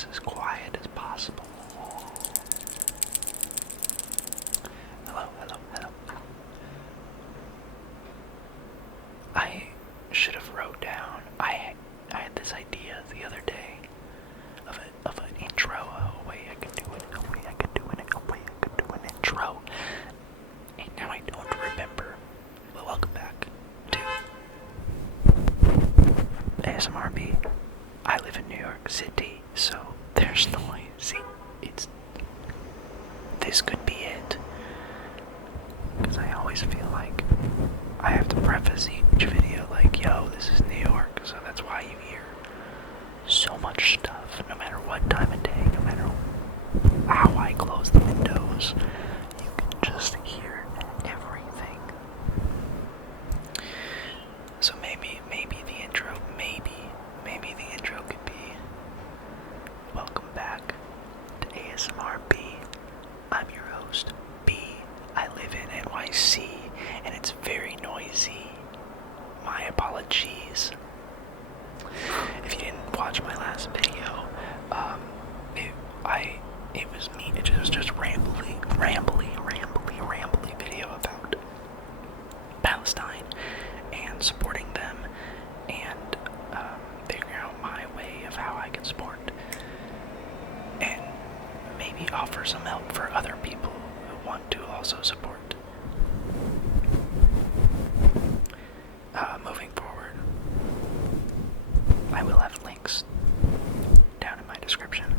this as quiet as possible. Hello, hello, hello. I should have wrote down. I had this idea the other day of an intro. A way I could do it. A way I could do it. A way I could do an intro. And now I don't remember. But welcome back to ASMRB. I live in New York City, so there's noise. See, this could be it. Because I always feel like I have to preface each video like, yo, this is New York, so that's why you hear so much stuff, no matter what time of day, no matter how I close the windows, you can just hear everything. So maybe the intro, maybe the intro could be, welcome back to ASMRB. I'm your host, B. I live in NYC, and it's very noisy. My apologies. If you didn't watch my last video, it was me. It was just rambly video about Palestine and supporting them, and figuring out my way of how I can support, and maybe offer some help for other people who want to also support. Moving forward, I will have links down in my description,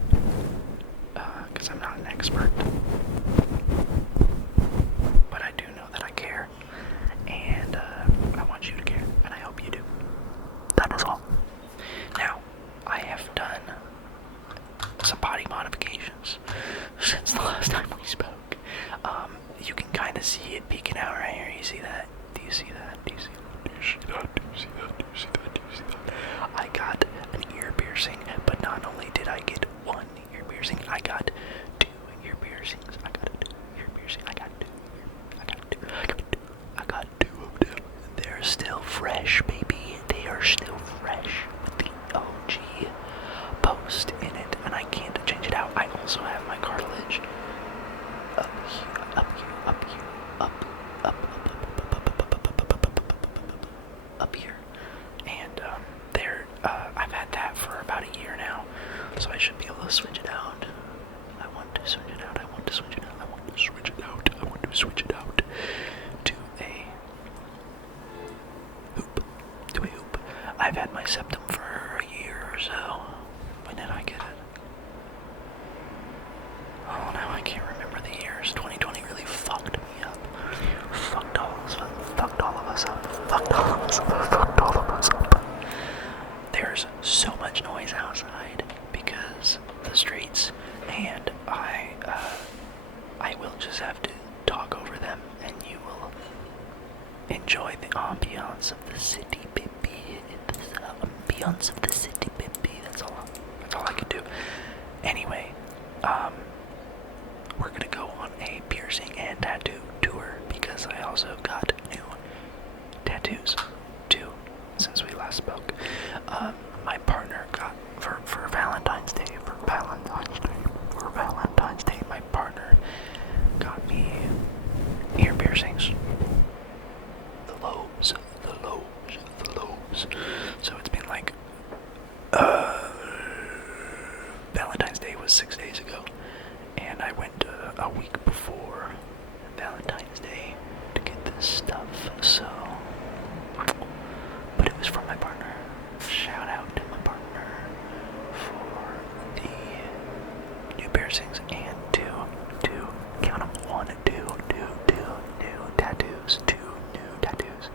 because I'm not an expert, but I do know that I care, and I want you to care, and I hope you do. That is all. Now, I have done some body modifications since the last time we spoke. You can kind of see it peeking out right here. You see that? Do you see that? Do you see that? Do you see that? Do you see that? Do you see that? Do you see that? I got an ear piercing, but not only did I get one ear piercing, I got two ear piercings. I got two ear piercings. I got two of them. They're still fresh, baby. They are still fresh with the OG post in it, and I can't change it out. I also have my cartilage up here, up here, up here, up here, and I've had that for about a year now, so I should be able to switch it out. I want to switch it out. I want to switch it out. I want to switch it out. I want to switch it out to a hoop. To a hoop. I've had my septum for a year or so. When did I get it? Oh, now I can't remember the years. 2020 really fucked me up. Fucked all of us up. Fucked all of us up. Fucked all of us up. Fucked all of us up. There's so much noise outside because the streets, and I will just have to talk over them, and you will enjoy the ambiance of the city, baby. The ambiance of the city, baby. That's all I can do. Anyway, we're gonna go on a piercing and tattoo tour because I also got new tattoos too since we last spoke. My partner got for Valentine's Day. My partner got me ear piercings. The lobes. So it's been like Valentine's Day was 6 days ago, and I went a week before Valentine's Day to get this stuff, so, but it was from my partner. Shout out to my partner for the new piercings and two, count them, two new tattoos, two new tattoos.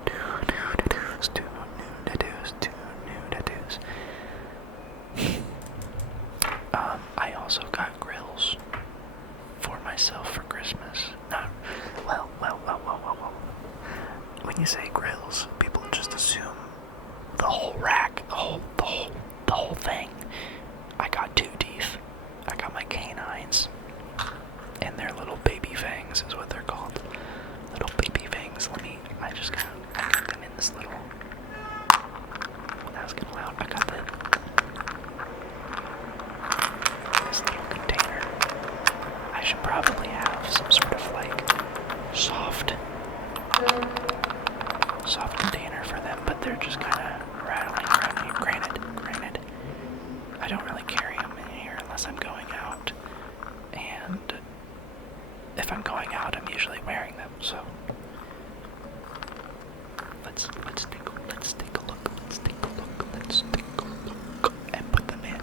I also got grills for myself for Christmas. Well. When you say grills, people just assume the whole rack, the whole thing. I got two teeth. I got my canines, and their little baby fangs is what they're called. Little baby fangs. I got them in this little. That was getting loud. I got really wearing them, so let's take a look. Let's take a look and put them in.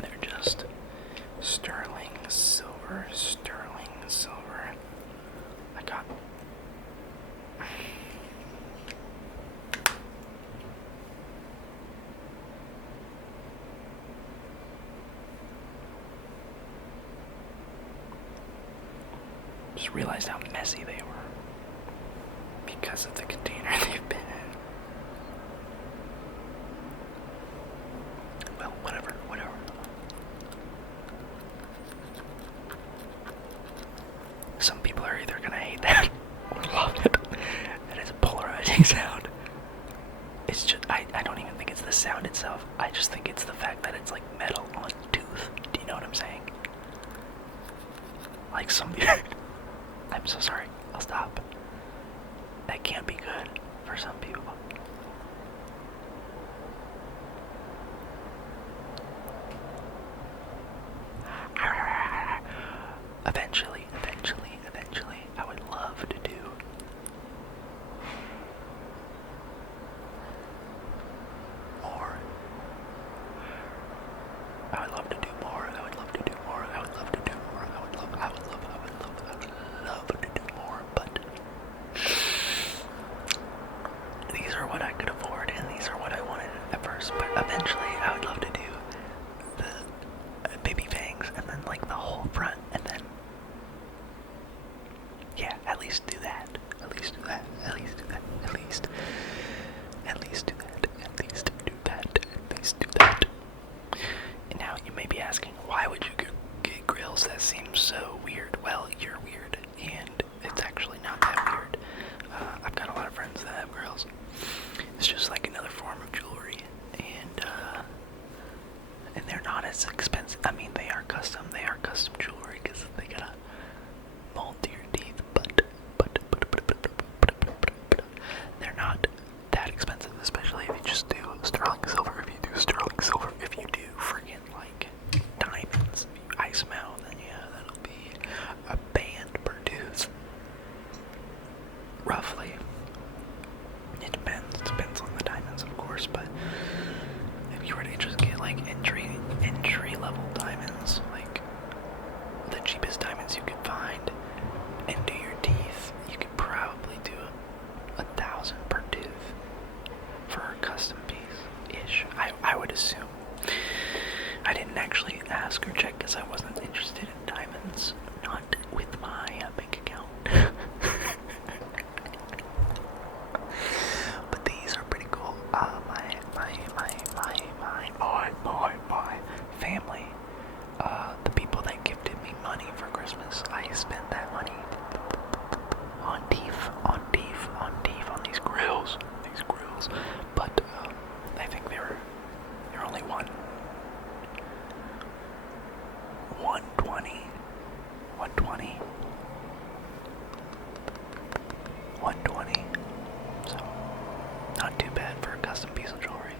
They're just sterling silver, I got just realized how messy they were because of the container they've been in. Well, whatever. Some people are either gonna hate that or love it. That is a polarizing sound. It's just, I don't even think it's the sound itself. I just think it's the fact that it's like metal on tooth. Do you know what I'm saying? Like some people. I'm so sorry. I'll stop. That can't be good for some people. Eventually, I would love to do more. I would love to do more. But these are what I could afford, and these are what I wanted at first. But eventually, I would love to do the baby fangs, and then like the whole front, and then yeah, at least do that. And now you may be asking, why would you get grills? That seems so weird. Well, you're weird, and it's actually not that weird. I've got a lot of friends that have grills. It's just like another form of jewelry, and they're not as expensive. I mean, they are custom jewelry because they gotta mold to your teeth, but they're not that expensive, especially if you just do sterling silver. If you do friggin' like diamonds, if you ice them out, then yeah, that'll be a band per tooth. Roughly. It depends on the diamonds, of course, but if you were to just get like entry level diamonds, like the cheapest diamonds you could find, and do your teeth, you could probably do 1,000 per tooth for a custom piece-ish. I would assume. I didn't actually ask or check because I wasn't interested in diamonds, not with my bank account. But these are pretty cool. My family, the people that gifted me money for Christmas, I spent that money on these grills. But I think they're only 120. So not too bad for a custom piece of jewelry.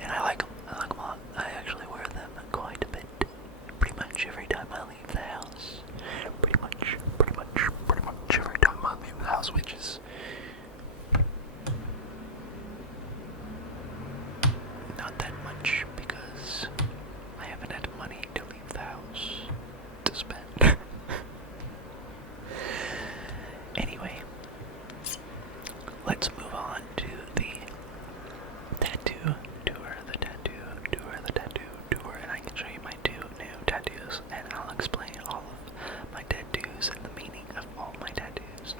And I like them a lot. I actually wear them quite a bit. Pretty much every time I leave the house. Pretty much every time I leave the house, which is not that much because I haven't had money to leave the house to spend. Anyway, let's move on to the tattoo tour, and I can show you my 2 new tattoos, and I'll explain all of my tattoos and the meaning of all my tattoos.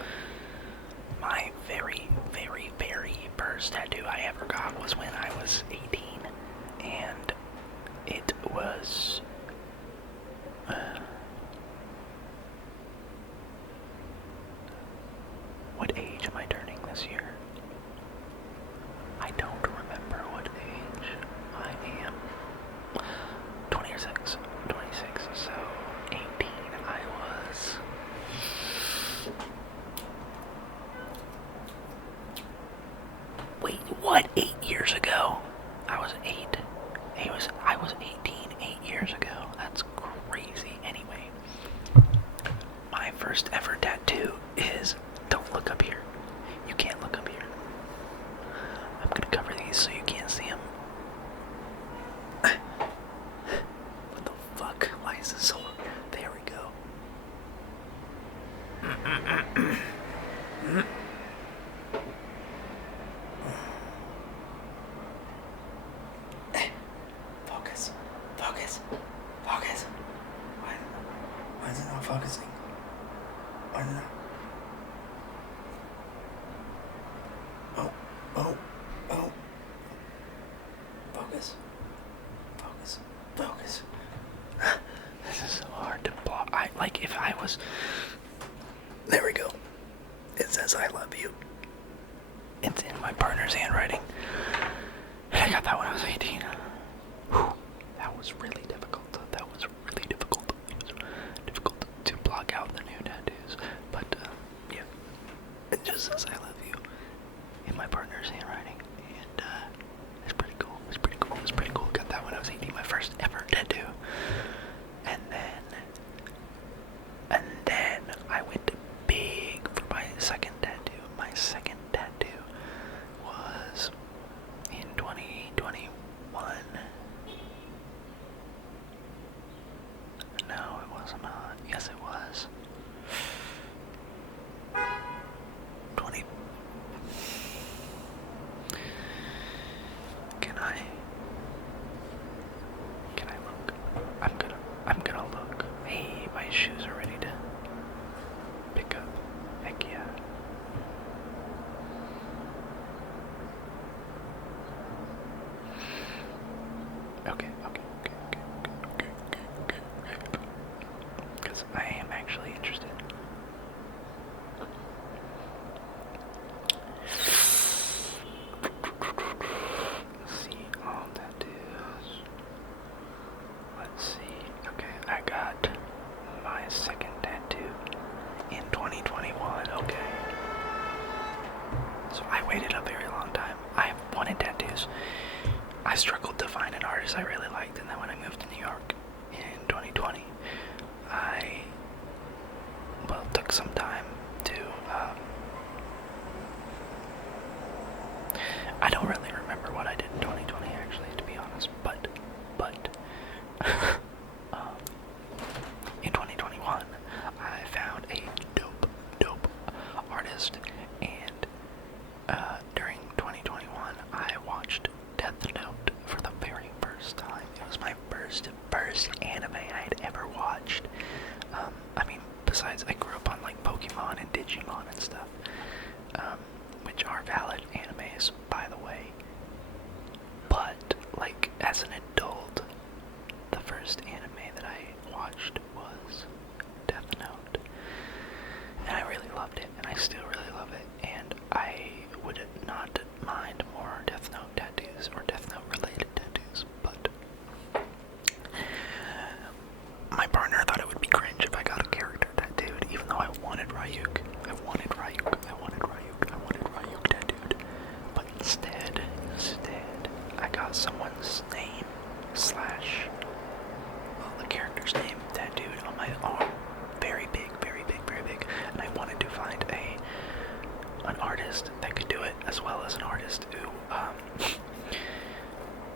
What? 8 years ago? I was 8. I was 18 8 years ago. That's crazy. Anyway, my first ever tattoo is, don't look up here. You can't look up here. I'm gonna cover these so you can't see them. What the fuck? Why is this so? There we go. Focus. Focus. Focus. Why is it not focusing? Why is it not? Oh. Focus. Focus. Focus. This is so hard to block. If I was... There we go. It says I love you. It's in my partner's handwriting. And I got that when I was 18. Whew. That was really difficult. That was really difficult. It was difficult to block out the new tattoos. But, yeah. It just says I love you in my partner's handwriting. And, it's pretty cool. It's pretty cool. It's pretty cool. Got that when I was 18. My first ever tattoo. And then I went big for my second tattoo. My second tattoo was in 2021. No, it was not. Yes, it was. 20. Can I look? I'm gonna look. Hey, my shoes are ready to pick up. Heck yeah. Okay. Because I am actually interested. Let's see, all tattoos. Let's see. Okay, I got my second tattoo in 2021. Okay. So I waited a very long time. I wanted tattoos. I struggled to find an artist I really liked, and then when I moved to New York in 2020, I took some time to, I don't really remember what I did in 2020 actually, to be honest, but, in 2021, I found a dope artist, and, during 2021, I watched Death Note for the very first time. It was my first anime I had ever watched. I mean, besides I grew up on like Pokemon and Digimon and stuff, which are valid animes, by the way. But like as an adult, the first anime that I watched was Death Note, and I really loved it, and I still really love it, and I would not mind more Death Note tattoos or Death Note related tattoos, but my partner thought it would be cringe if I got a character tattooed, even though I wanted Ryuk. I wanted Ryuk tattooed. But instead, I got someone's name slash the character's name tattooed on my arm. Very big. And I wanted to find an artist that could do it, as well as an artist who,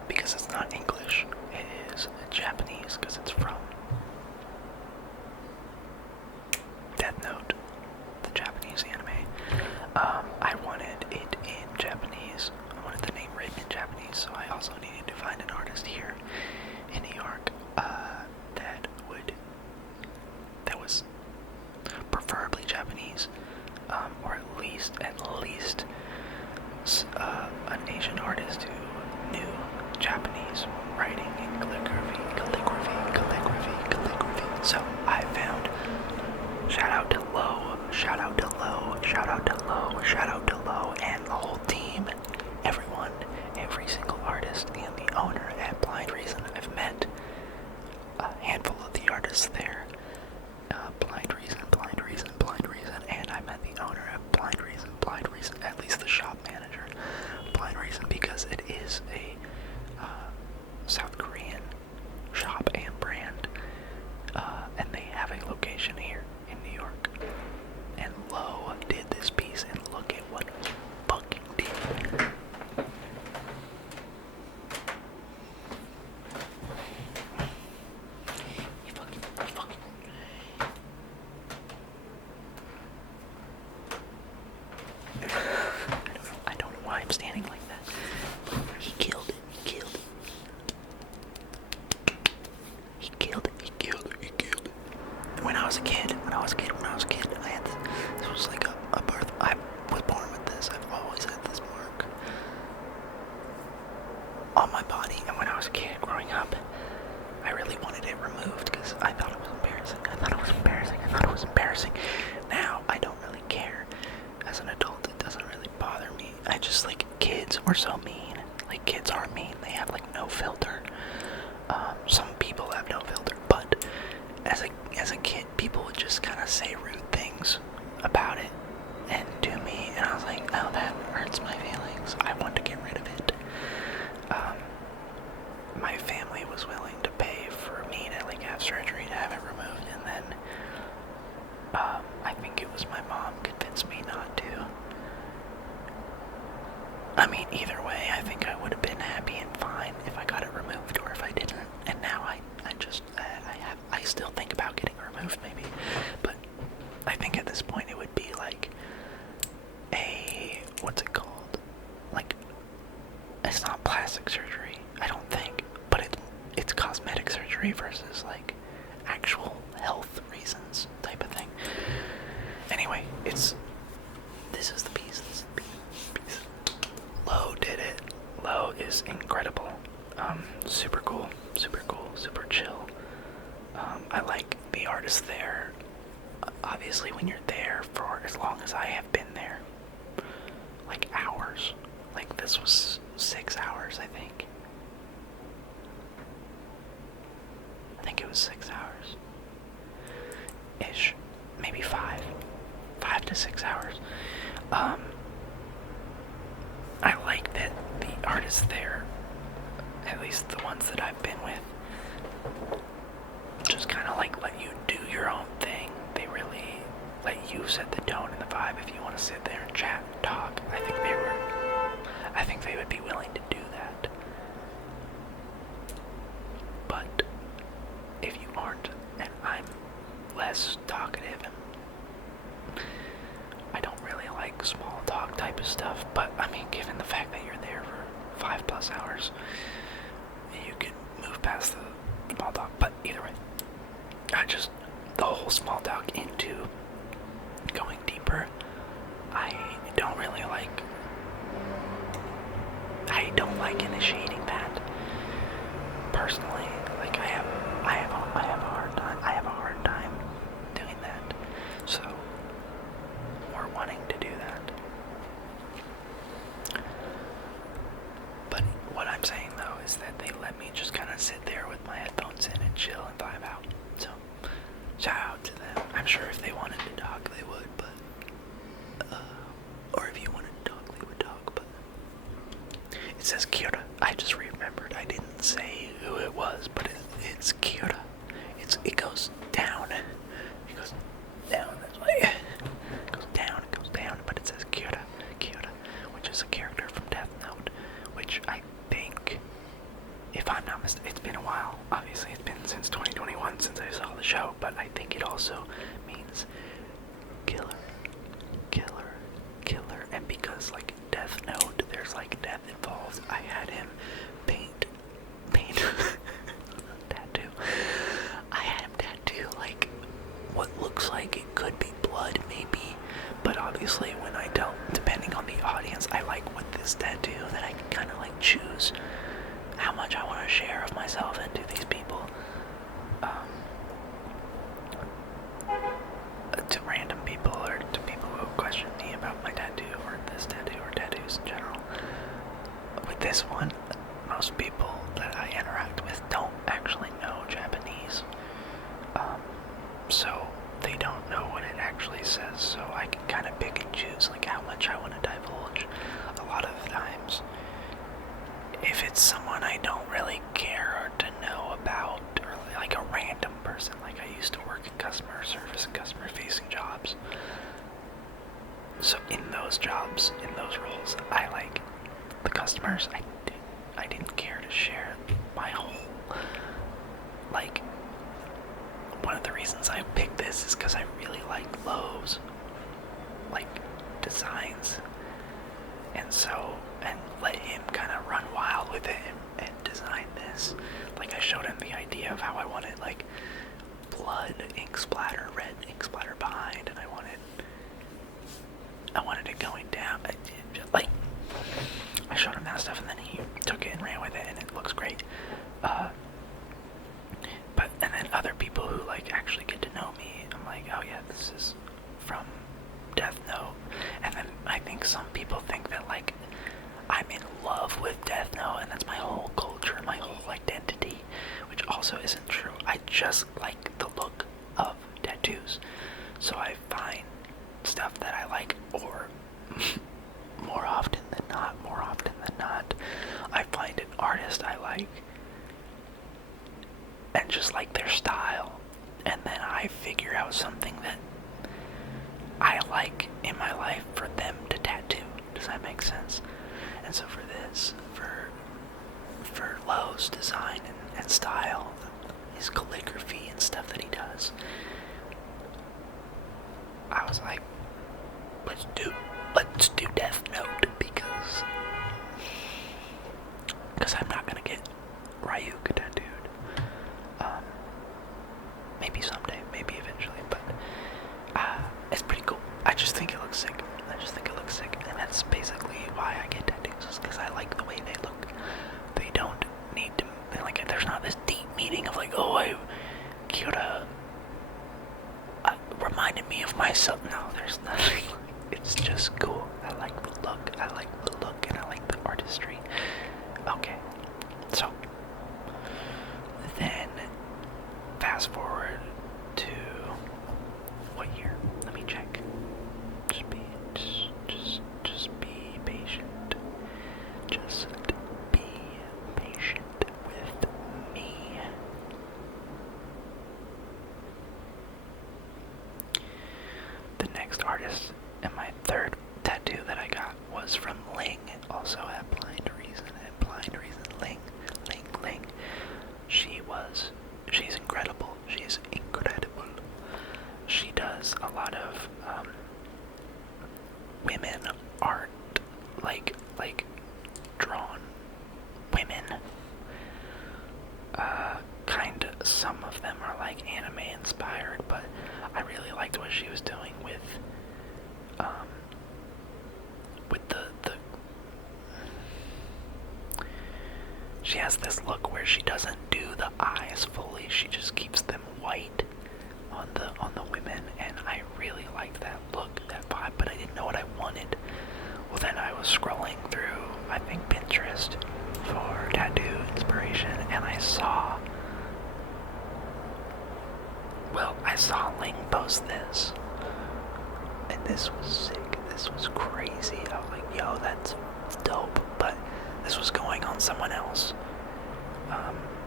because it's not English, it is Japanese, because it's from Death Note, the Japanese anime. I wanted it in Japanese. I wanted the name written in Japanese, so I also needed to find an artist here in New York that was preferably Japanese, or at least an Asian artist who knew Japanese writing and calligraphy. So I found, shout out to Lo, and the whole team, everyone, every single artist, and the owner at Blind Reason. I've met a handful of the artists there. Blind Reason, and I met the owner of Blind Reason, at least the shop manager. Blind Reason is a South Korean shop and brand, and they have a location here in New York. And Lowe did this piece, and look at what he fucking did. He fucking. I don't know why I'm standing like that. He killed it. When I was a kid, I had this was like a birth. I was born with this. I've always had this mark on my body. And when I was a kid growing up, I really wanted it removed because I thought it was embarrassing. Now I don't really care. As an adult, it doesn't really bother me. I just like kids were so mean. Like kids are mean. They have like no filter. Some people have no filter, but as a kid, people would just kind of say rude things about it and to me, and I was like, oh, that hurts my feelings. I want to get rid of it. My family was willing to pay for me to like have surgery to have it removed, and then I think it was my mom convinced me not to. I mean, either way, I think I would have been happy and fine if I got it removed or if I didn't. And now I still think about getting removed maybe, but I think at this point it would be like what's it called? Like, it's not plastic surgery, I don't think, but it's cosmetic surgery versus like actual health reasons type of thing. Anyway, this is the piece. Lowe did it. Lowe is incredible. Super cool, super chill. I like the artist there. Obviously, when you're there for as long as I have been there, like hours. Like this was 6 hours, I think. I think it was 6 hours. Ish. Maybe 5. 5 to 6 hours. I like that the artists there, at least the ones that I've been with, just kind of like let you do your own thing. They really let you set the tone and the vibe. If you want to sit there and chat and talk, I think they would be willing to do that. But if you aren't, and I'm less talkative, and I don't really like small talk type of stuff, but I mean, given the fact that you're there for 5+ hours, you can move past the small talk. But either way, the whole small talk into going deeper, I don't like initiating that personally. Like I have a hard time doing that. So we're wanting to do that. But what I'm saying though is that they let me just kind of sit there with my headphones in and chill and vibe out. So shout out to them. I'm sure if they wanted to talk, they would, but or if you wanted to talk, they would talk. But it says Kyoto. I just remembered. I didn't say who it was, but it's Kyoto. It goes down. It goes down. That's why it goes down. But it says Kyoto, which is a character from Death Note, which I think, if I'm not mistaken, it's been a while. Obviously, it's been since 2021 since I saw the show, but I think it also means killer. And because like Death Note, there's like death involved, I had him paint tattoo. I had him tattoo like what looks like it could be blood maybe, but obviously when I don't, depending on the audience, I like with this tattoo that I can kind of like choose how much I want to share of myself into these people. To random people or to people who question me about my tattoo or this tattoo or tattoos in general. With this one, most people that I interact with don't actually know Japanese. So they don't know what it actually says, so I can kind of pick and choose like how much I want to divulge. A lot of the times jobs in those roles, I like the customers. I didn't care to share my whole, like, one of the reasons I picked this is because I really like Lowe's, like, designs, and let him kind of run wild with it and design this. Like, I showed him the idea of how I wanted, like, blood ink splatter, red ink splatter behind, and I wanted it going down. Like, I showed him that stuff, and then he took it and ran with it, and it looks great. And then other people who, like, actually get to know me, I'm like, oh yeah, this is from Death Note. And then I think some people think that, like, I'm in love with Death Note, and that's my whole culture, my whole identity, which also isn't true. I just like the look of tattoos. So I find stuff that I like, or more often than not, I find an artist I like, and just like their style, and then I figure out something that I like in my life for them to tattoo. Does that make sense? And so for this, for Lowe's design and style, his calligraphy and stuff that he does, I was like, let's do Death Note, because I'm not gonna get Ryuga tattooed. Maybe someday, maybe eventually, but it's pretty cool. I just think it looks sick. And that's basically why I get tattoos, is because I like the way they look. They don't need to, like, there's not this deep meaning of like, oh, Kyoto reminded me of myself. No, there's nothing. It's just cool. I like the look, and I like the artistry. Okay, so then fast forward to what year? Let me check. Just be patient. Just be patient with me. The next artist and my third tattoo that I got was from Ling, also at Blind Reason. Ling. She's incredible. She does a lot of women art, like drawn women. Some of them are like anime inspired, but I really liked what she was doing with the she has this look where she doesn't do the eyes fully, she just keeps them white on the women, and I really liked that look, that vibe, but I didn't know what I wanted. Well, then I was scrolling through, I think, Pinterest for tattoo inspiration, and I saw Ling post this, and this was sick. This was crazy. I was like, yo, that's dope. But this was going on someone else.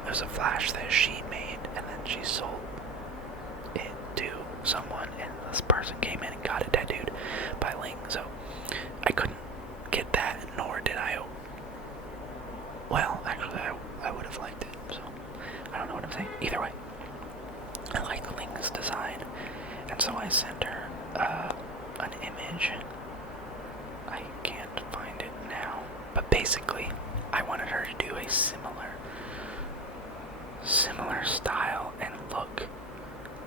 There's a flash that she made, and then she sold it to someone, and this person came in and got it tattooed by Ling. So I couldn't get that, nor did I. Well, actually, I would have liked it. So I don't know what I'm saying. Either way, I like Ling's design, and so I sent her an image. I can't find it now, but basically, I wanted her to do a similar style and look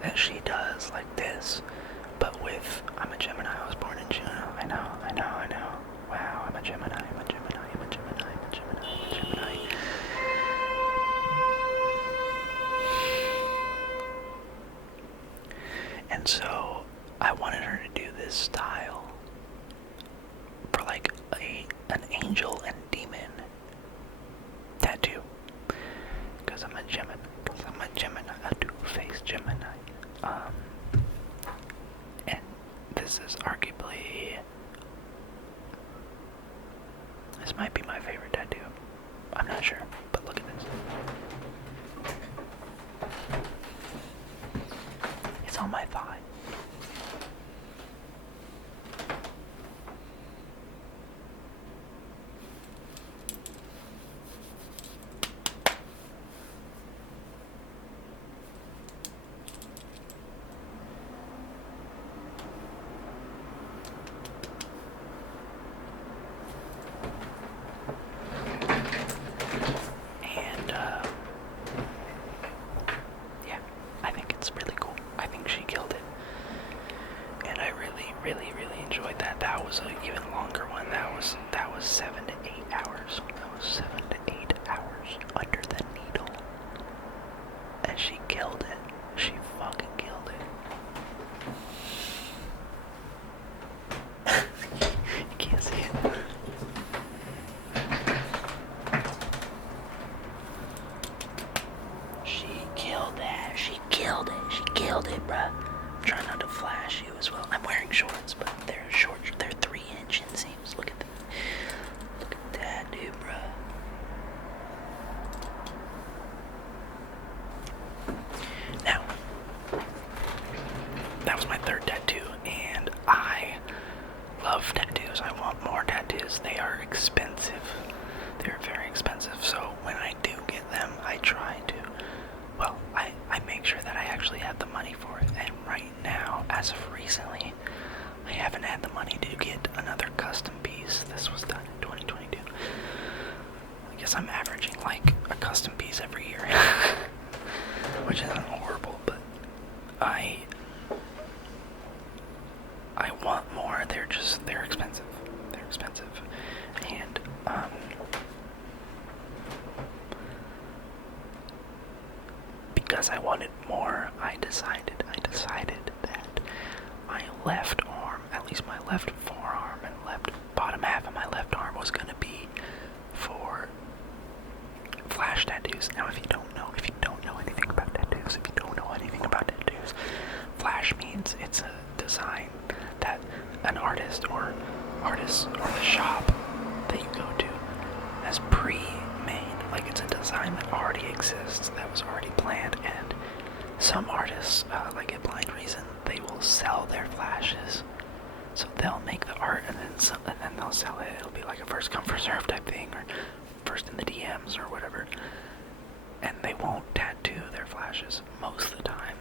that she does, like this, but with, I'm a Gemini, I was born in June. I know. Wow, I'm a Gemini. And so I wanted her to do this style for like an angel and demon tattoo, because I'm a Gemini, a two-faced Gemini. And this is arguably, this might be my favorite tattoo. I'm not sure, but look at this. It's on my thigh. that was my third tattoo, and I love tattoos. I want more tattoos. They are expensive. They're very expensive, so when I do get them, I try to, well, I make sure that I actually have the money for it, and right now, as of recently, I haven't had the money to get another custom piece. This was done in 2022. I guess I'm averaging like a custom piece every year, which isn't horrible, but I want more. They're expensive. They're expensive, and because I wanted more, I decided that my left arm, at least my left forearm and left bottom half of my left arm, was gonna be for flash tattoos. Now, if you don't know anything about tattoos, flash means it's a design that an artist or the shop that you go to has pre-made. Like, it's a design that already exists, that was already planned, and some artists, like at BLINDREASON, they will sell their flashes. So they'll make the art and then they'll sell it. It'll be like a first come first serve type thing, or first in the DMs or whatever. And they won't tattoo their flashes. Most of the time,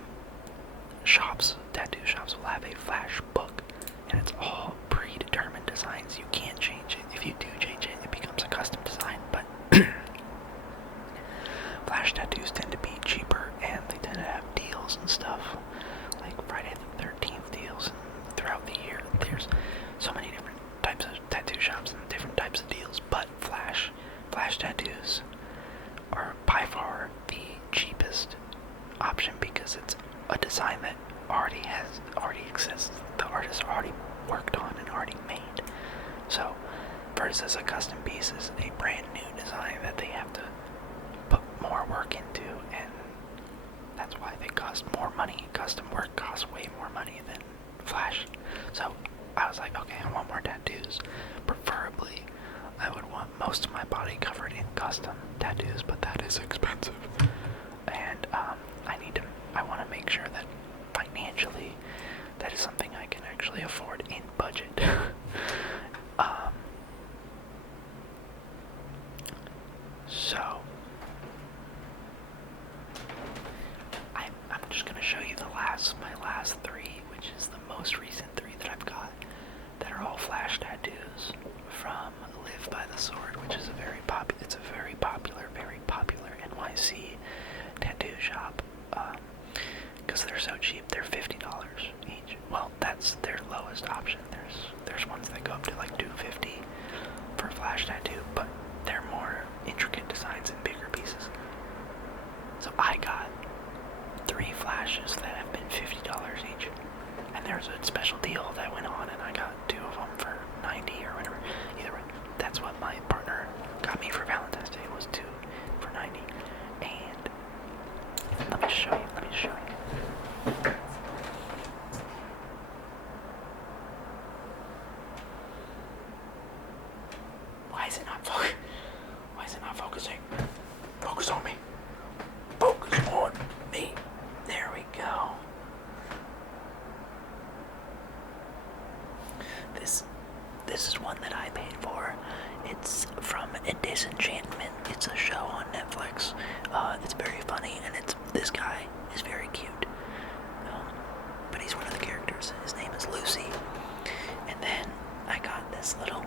tattoo shops will have a flash book, and it's all predetermined designs. You can't change it. If you do change it, it becomes a custom design. But flash tattoos tend to be cheaper, and they tend to have deals and stuff, like Friday the 13th deals. And throughout the year, there's so many different types of tattoo shops and different types of deals. But flash tattoos are by far the cheapest option, because it's a design that already exists. The artist already worked on and already made. So versus a custom piece is a brand new design that they have to put more work into, and that's why they cost more money. Custom work costs way more money than flash. So I was like, okay, I want more tattoos. Preferably, I would want most of my body covered in custom tattoos, but that is expensive. And I want to make sure that financially, that is something I can actually afford in budget. So I'm just gonna show you my last three, which is the most recent three that I've got, that are all flash tattoos from Live by the Sword, which is a very popular NYC tattoo shop. Because they're so cheap, they're $50 each. Well, that's their lowest option. There's ones that go up to like $250 for a flash tattoo, but they're more intricate designs and bigger pieces. So I got 3 flashes that have been $50 each, and there's a special deal that went on, and I got 2 of them for $90 or whatever. Either way, that's what my partner got me for Valentine's Day, was 2 for $90. And let me show you. Why is it not focusing? Focus on me. Focus on me. There we go. This is one that I paid for. It's from Disenchantment. It's a show on Netflix. It's very funny, and this guy is very cute. But he's one of the characters. His name is Lucy. And then I got this little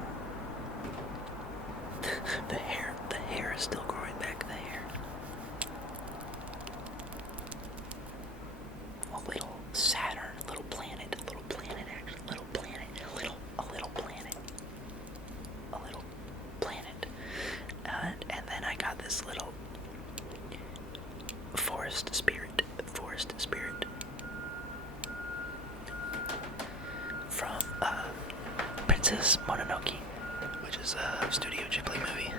the hair is still growing back, the hair. A little Saturn, a little planet actually, a little planet. And then I got this little forest spirit from Princess Mononoke, which is a Studio Ghibli movie.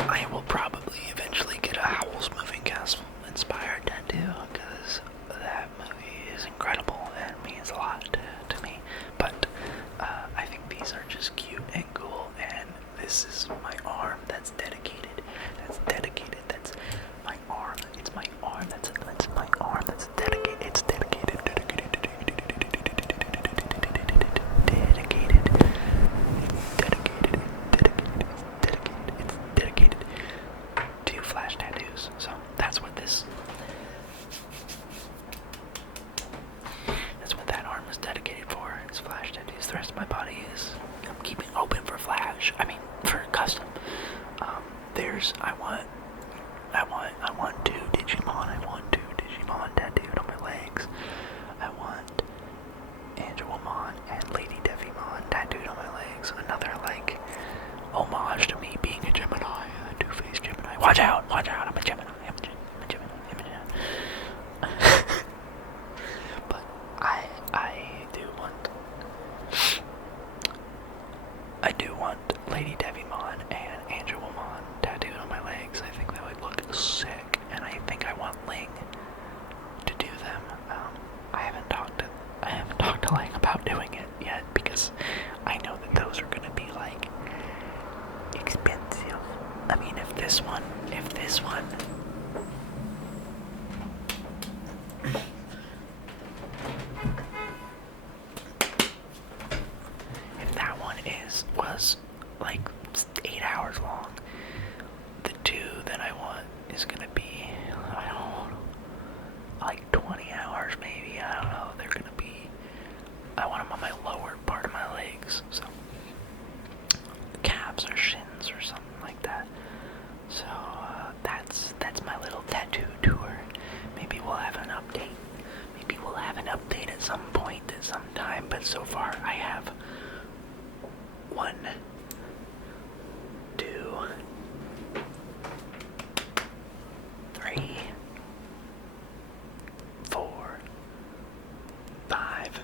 I will probably eventually get a Howl's Moving Castle inspired tattoo, because that movie is incredible and means a lot to me. But I think these are just cute and cool, and this is my arm that's dedicated. That's my arm. It's my arm. That's my arm my body is. I'm keeping open for Flash. I mean, for custom. I want two Digimon. I want two Digimon tattooed on my legs. I want Angelmon and Lady Devimon tattooed on my legs. Another, like, homage to me being a Gemini, a two-faced Gemini. Watch out! I'm a Gemini. But I do want Lady Devimon and Angelmon tattooed on my legs. I think that would look sick, and I think I want Ling to do them. I haven't talked to Ling about doing it yet because I know that those are gonna be like expensive. I mean, if this one if that one was like 8 hours long, the two that I want is gonna be, I don't know, like 20 hours maybe. I don't know. They're gonna be, I want them on my lower part of my legs, so calves or shins or something like that. So that's my little tattoo tour. Maybe we'll have an update. Maybe we'll have an update at some point, at some time. But so far, I have 1, 2, 3, 4, 5,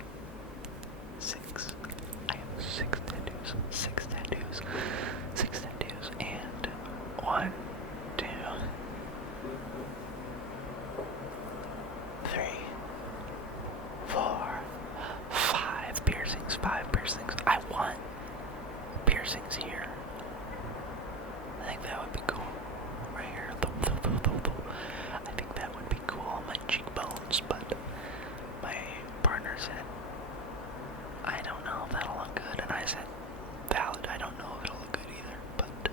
6. I have 6 tattoos. 6 tattoos. 6 tattoos. And 1, 2, 3, 4, 5 piercings. 5 piercings. I want piercings here. I think that would be cool. Right here. I think that would be cool on my cheekbones, but my partner said, I don't know if that'll look good, and I said, valid, I don't know if it'll look good either, but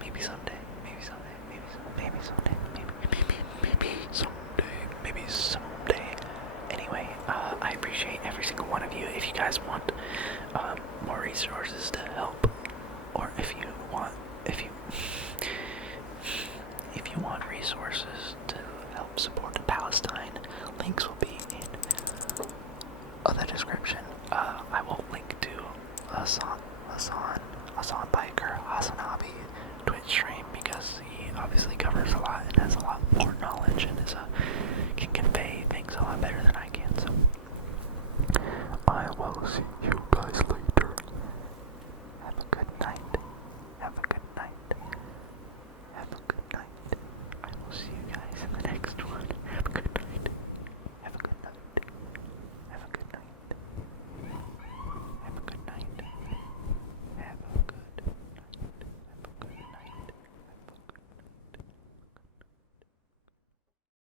maybe someday, maybe someday, maybe someday, maybe someday. Anyway, I appreciate every single one of you. If you guys want more resources to help, or if you want resources to help support Palestine, links will be in the description. I will link to Hassan Biker, Hassan Hobby Twitch stream, because he obviously covers